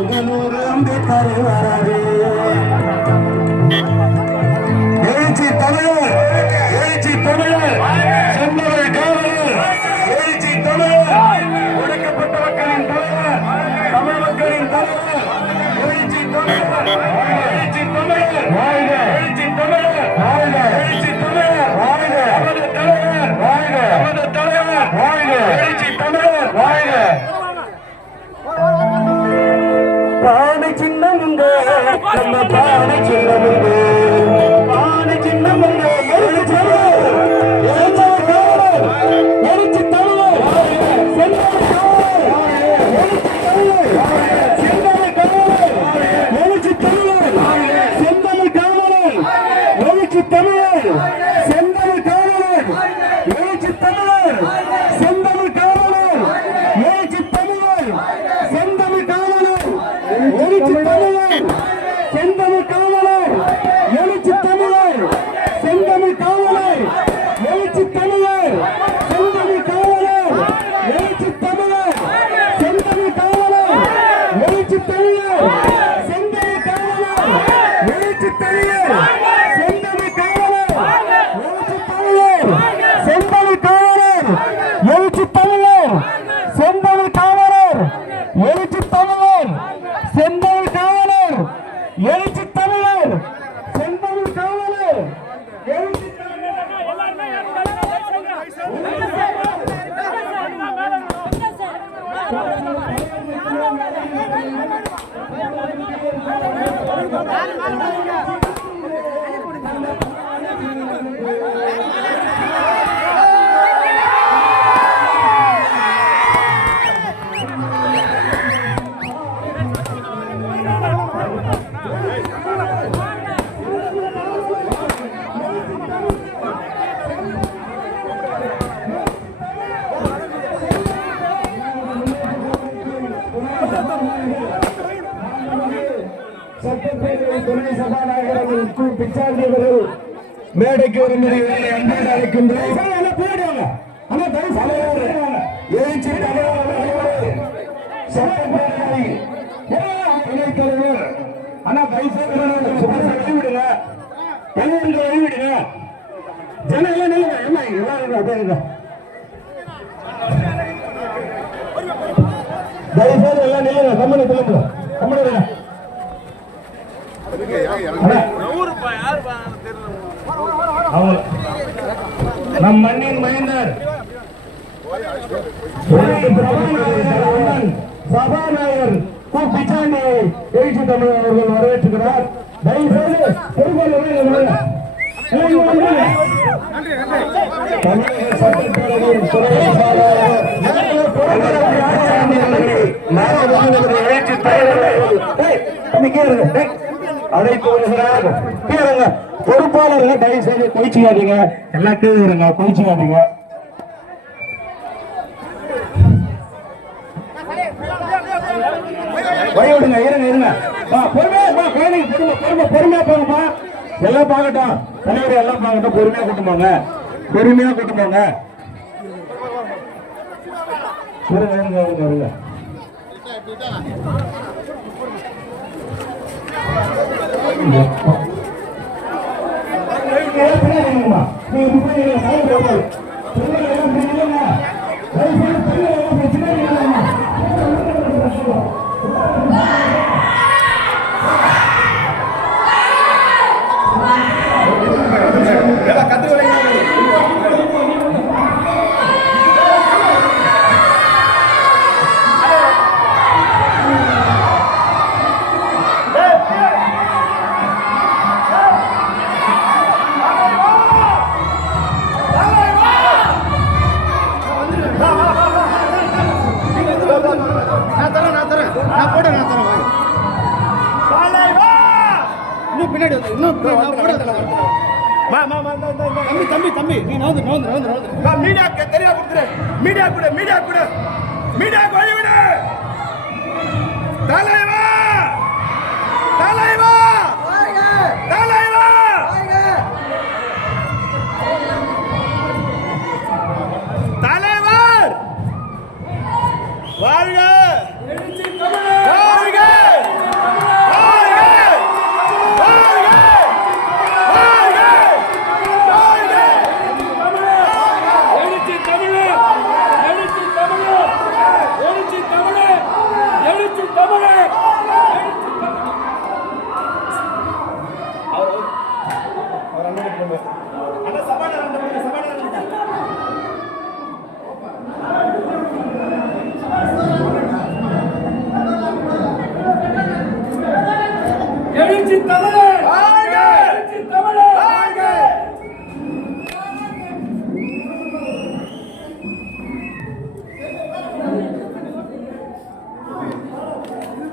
பெங்களூரு அம்பேத்கர் வராது எழுச்சி தமிழர் எழுச்சி தமிழர் செம்மவர் காவலர் எழுச்சி தமிழர் ஒடுக்கப்பட்ட மக்களின் தலைவர் தமிழ் மக்களின் தலைவர் எழுச்சி தமிழர் எழுச்சி தமிழர் வாழ்க எழுச்சி தமிழர் வாழ்க எழுச்சி தமிழர் வாழ்க நமது தலைவர் வாழ்க நமது தலைவர் வாழ்க எழுச்சி தமிழர் வாழ்க பானை சின்னமுங்க நம்ம பானை சின்னமுங்க பானை சின்னமுங்க எழுச்சி தமிழர் செந்தமிழ் காவலர் எழுச்சி தமிழர் செந்தமிழ் காவலர் எழுச்சி தமிழர் செந்தமிழ் காவலர் எழுச்சி தமிழர் செந்தமிழ் காவலர் எழுச்சி தமிழர் செந்தமிழ் காவலர் எழுச்சி தமிழர் செந்தமிழ் காவலர் எழுச்சி தமிழர் செந்தமிழ் காவலர் எழுச்சி தமிழர் செந்தமிழ் காவலர் எழுச்சி தமிழர் செந்தமிழ் காவலர் எழுச்சி தமிழர் செந்தமிழ் காவலர் எழுச்சி தமிழர் செந்தமிழ் காவலர் எழுச்சி தமிழர் செந்தமிழ் காவலர் எழுச்சி தமிழர் செந்தமிழ் காவலர் எழுச்சி தமிழர் செந்தமிழ் காவலர் எழுச்சி தமிழர் செந்தமிழ் காவலர் எழுச்சி சட்டப்பேரவை துணை சபாநாயகர் பிச்சாண்டி அவர்கள் மேடைக்கு வரும்படி அன்போடு அழைக்கின்றேன். எழுச்சி சட்டப்பேரவை துணைத் தலைவர் அண்ணா வெளிவிடுங்க வெளிவிடுங்க ஜன எல்லாம் எல்லாரும் தயவுசெய்து எல்லாம் நில்லுங்க கம்மனி திரும்ப கம்மனி நம் மண்ணின் மைந்தர் சபாநாயகர் கு பிச்சாண்டி எழுச்சி தமிழர் அவர்கள் வரவேற்றுகிறார். தயவுசெய்து அழைத்து வருகிறார். பொறுப்பாளர்கள் தயவு செய்து கொய்ச்சிக்காதீங்க, எல்லாம் கேளுங்க, கொய்ச்சிக்காதீங்க. வழிவிடுங்க, இருங்க பொறுமையா போங்கப்பா. எல்லாம் பார்க்கட்டும், தலைவர் எல்லாம் பார்க்கட்டும், பொறுமையா கூட்டுமாங்க, பொறுமையா கூட்டுமாங்க. இருங்க பின்னாடி தம்பி தம்பி நீ நோந்து மீடியாக்கு தெரியா கொடுத்துரு. மீடியா கூட மீடியாக்கு வழிவிடு. தலைவா தலைவா தலைவா தலைவர் வாழ்க வாழ்க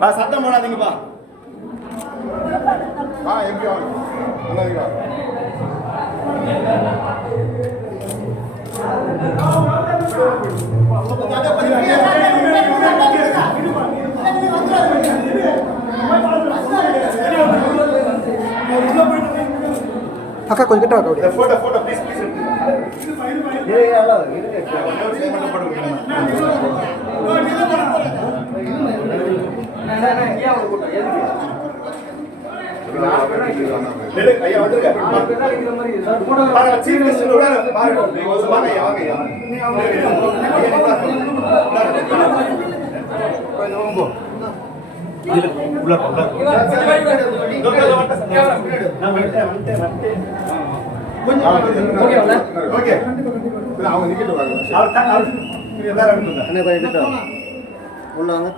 சத்தம் போடாதீங்கப்பா. எப்படி அக்கா கொஞ்சம் கிட்ட வாங்க. Photo please please. ஐயா வந்துருக்க உள்ளாங்க.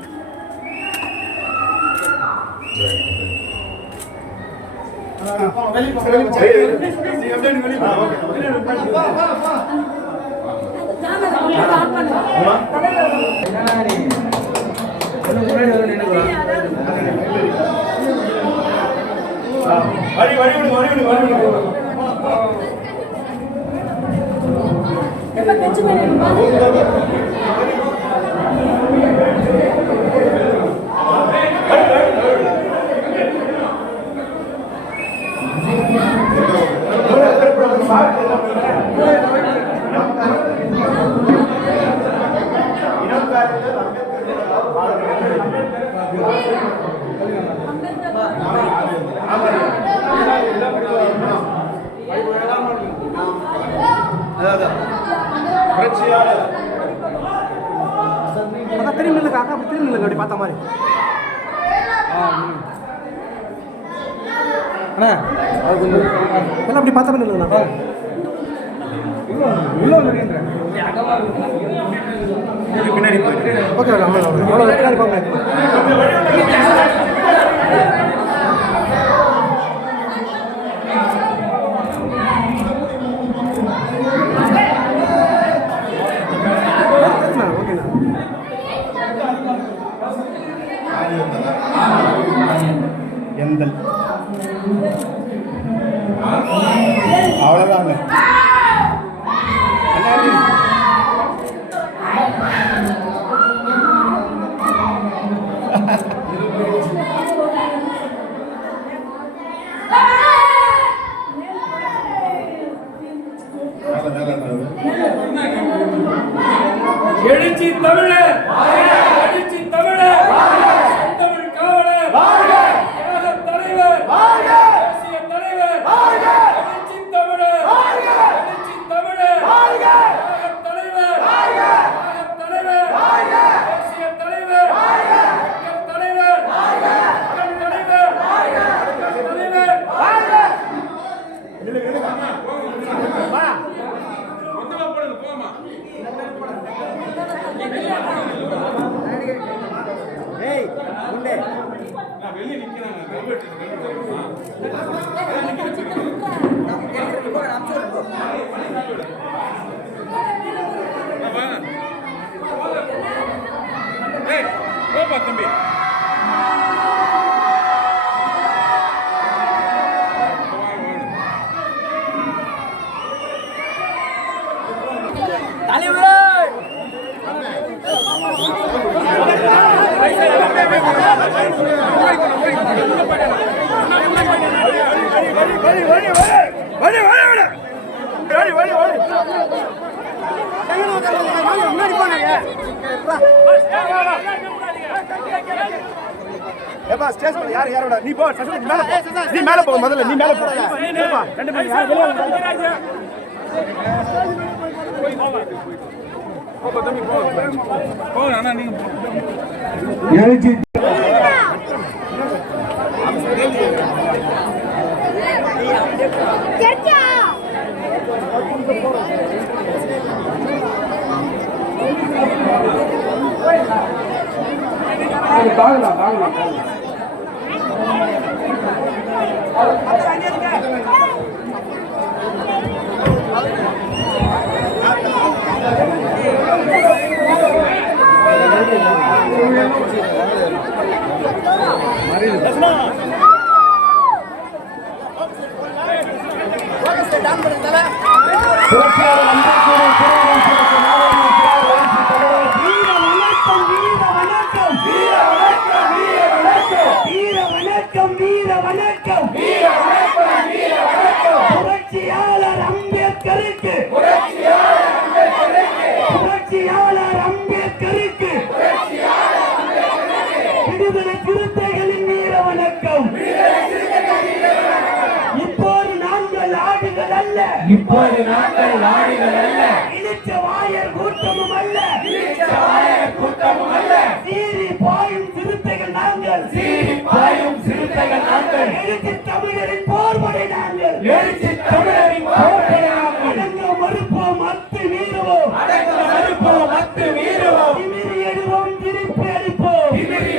திரும்பி நில்லுங்க அக்கா, திரும்பி நில்லுங்க அப்படி பார்த்த மாதிரி. அண்ணா எல்லாம் அப்படி பார்த்த மாதிரி இல்லைண்ணா. பின்னாடி ஓகே அவ்வளோ பின்னாடி போங்க. அவ்வளோதாங்க. எழுச்சி தமிழர், எழுச்சி தமிழர், தமிழ் காவலர், தலைவர், தேசிய தலைவர், எழுச்சி தமிழர், எழுச்சி தமிழர், தலைவர், தலைவர், தேசிய தலைவர், தலைவர், தம்பி ஸ்டேஷன் யாரோட நீ போ, நீ மேல போ, முதல்ல நீ மேல போ. ரெண்டு பேரும் யார் வெளிய போ தம்பி போ போ அண்ணா நீங்க எழுச்சி சர்ச்சா பாகலாம் பாகலாம் இப்போது நாங்கள் வாடிகள் அல்ல, இழிச்ச வாயர் கூட்டமும் அல்ல, இழிச்சவாயர் கூட்டமும் அல்ல, சீறி பாயும் சிறுத்தைகள் நாங்கள், சீறி பாயும் சிறுத்தைகள் நாங்கள், எழுச்சி தமிழரின் போர்படை நாங்கள், எழுச்சி தமிழரின் போர்படை நாங்கள், அடங்க மறுப்போம் அத்து வீறுவோம், அடக்க மறுப்போம் அத்து வீறுவோம், திமிரி எழுவோம் திருப்பி அடிப்போம், திமிரி